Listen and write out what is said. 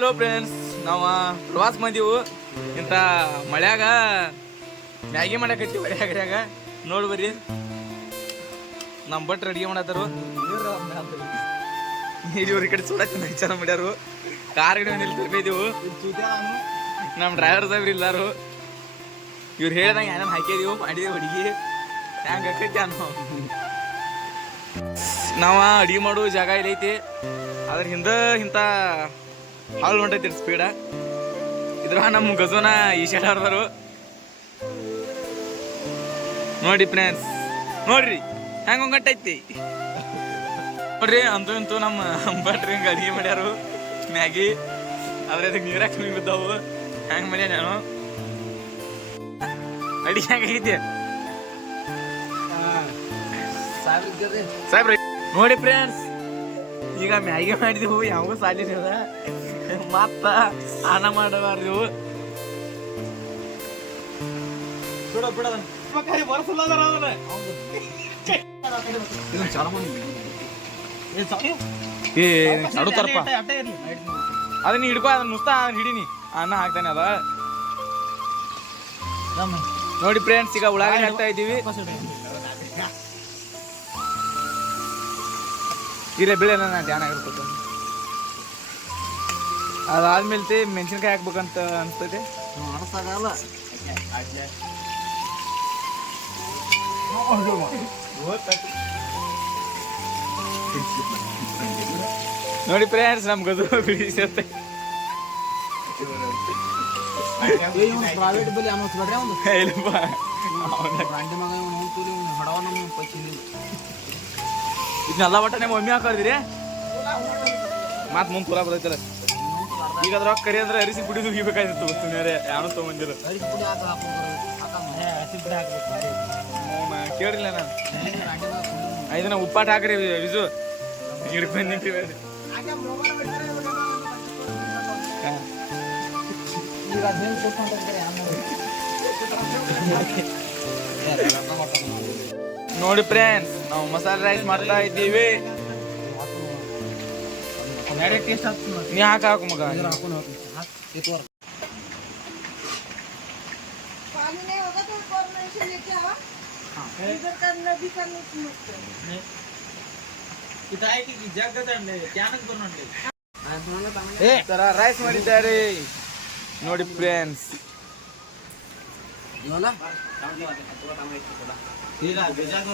Hello friends ನಾವು ಪ್ರವಾಸ ಬಂದೀವು. ಇಂಥ ಮಳೆಯಾಗ ಮ್ಯಾಗಿ ಮಾಡಕತ್ತೀವಿ ಮಳೆಯಾಗ ನೋಡಿ ಬರ್ರಿ. ನಮ್ಮ ಭಟ್ರು ಅಡುಗೆ ಮಾಡತ್ತಾರು. ಇವ್ರ ಈ ಕಡೆ ಸುಡಕ್ಕೆ ವಿಚಾರ ಮಾಡ್ಯಾರು. ಕಾರ್ ಗಿಡ ನಿಲ್ಲಿ ತರ್ಬೇದೀವು ನಮ್ಮ ಡ್ರೈವರ್ ಸಾಹೇಬ್ರು ಇಲ್ಲಾರು. ಇವ್ರು ಹೇಳ್ದಂಗೆ ಏನೇನು ಹಾಕಿದೀವು ಮಾಡಿದೀವಿ ಅಡುಗೆ ಹೆಂಗೆ ಆಕೈತಿ ಅನ್ನೋ. ನಾವು ಅಡುಗೆ ಮಾಡೋ ಜಾಗ ಇಲ್ಲೈತಿ. ಅದ್ರ ಹಿಂದೆ ಇಂಥ ಹಾಳು ಹೊಂಟೈತಿ ಸ್ಪೀಡ ಇದ್ರ ನಮ್ಮ ಈ ಶೇಡ್ ಆಡ್ದಾರು ನೋಡಿ ಫ್ರೆಂಡ್ಸ್ ನೋಡ್ರಿ ಹೆಂಗ ಹೊಂಗಟ್ಟೈತಿ ನೋಡ್ರಿ ಅಂತೂ ಇಂತೂ ನಮ್ಮ ಅಂಬಟ್ರಿ ಹಿಂಗ ಅಡಿಗೆ ಮಾಡ್ಯಾರು. ಮ್ಯಾಗಿ ಆದ್ರೆ ಅದಕ್ಕೆ ನೀರ ಕಮ್ಮಿ ಬಿದ್ದಾವು. ಹೆಂಗ್ ಮಾಡ್ಯ ನಾನು? ಅಡಿಗೆ ಹೆಂಗೈತಿ ಸಾಹೇಬ್ರ ನೋಡಿ ಫ್ರೆಂಡ್ಸ್ ಈಗ ಮ್ಯಾಗಿ ಮಾಡಿದೆವು ಯಾವ ಸಾಲಿನ ಮತ್ತ ಆನ ಮಾಡಬಾರ್ದು. ಏ ನಡುತ್ತಾರಪ್ಪ ಅದನ್ನ ಹಿಡ್ಕೊ ಅದನ್ನ ನುಸ್ತಾ ಅದನ್ನ ಹಿಡೀನಿ. ಅನ್ನ ಹಾಕ್ತಾನೆ ಅದ. ನೋಡಿ ಫ್ರೆಂಡ್ಸ್ ಈಗ ಉಳ್ಳಾಗಡ್ಡೆ ಹಾಕ್ತಾ ಇದೀವಿ ಇಲ್ಲ ಬೆಳೆ ನಾನು ಧ್ಯಾನ ಆಗಿರ್ಬೇಕು. ಅದಾದ್ಮೇಲೆ ಮೆಣಸಿನ್ಕಾಯಿ ಹಾಕ್ಬೇಕಂತ ಅನ್ಸ್ತದೆ. ನೋಡಿ ಫ್ರೆಂಡ್ಸ್ ನಮ್ ಗದು ಬಿಡಿಸುತ್ತೆ. ಪ್ರೈವೇಟ್ ಅವ್ನು ಇಲ್ಲಪ್ಪ. ಅವ್ನ- ಗಾಂಡಿ ಮಗ ಇವನು ಹೋಗ್ತೀವಿ ಇವನು ಹೊಡವ ನಮ್ಮ ಇದನ್ನೆಲ್ಲ ಒಟ್ಟ ನಿಮ್ಮ ಮಮ್ಮಿ ಹಾಕೋದ್ರಿ. ಮತ್ ಮುಂದೆ ಪುರ ಬರೈತಲ್ಲ. ಈಗ ಅದ್ರ ಕರಿ ಅಂದ್ರೆ ಅರಿಸಿ ಪುಡಿ ಹೋಗಿಬೇಕಾಗಿತ್ತು ವಸ್ತು ಮೇರೆ ಯಾರು ಬಾರಿ ಕೇಳಿಲ್ಲ ನಾನು. ಇದನ್ನ ಉಪ್ಪಾಟ ಹಾಕ್ರಿ ವಿಜು. ಹಿಡ್ಕೊಂಡು ನಿಂತೀವಿ. ಈಗ ನೋಡಿ ಫ್ರೆಂಡ್ಸ್ ನಾವು ಮಸಾಲೆ ರೈಸ್ ಮಾಡ್ತಾ ಇದ್ದೀವಿ ನೀ ಹಾಕ ಹಾಕು ಮಗ ರೈಸ್ ಮಾಡಿದ್ದಾರೆ ನೋಡಿ ಫ್ರೆಂಡ್ಸ್ ಇವನ ಈಗ ಬೇಜಾರ್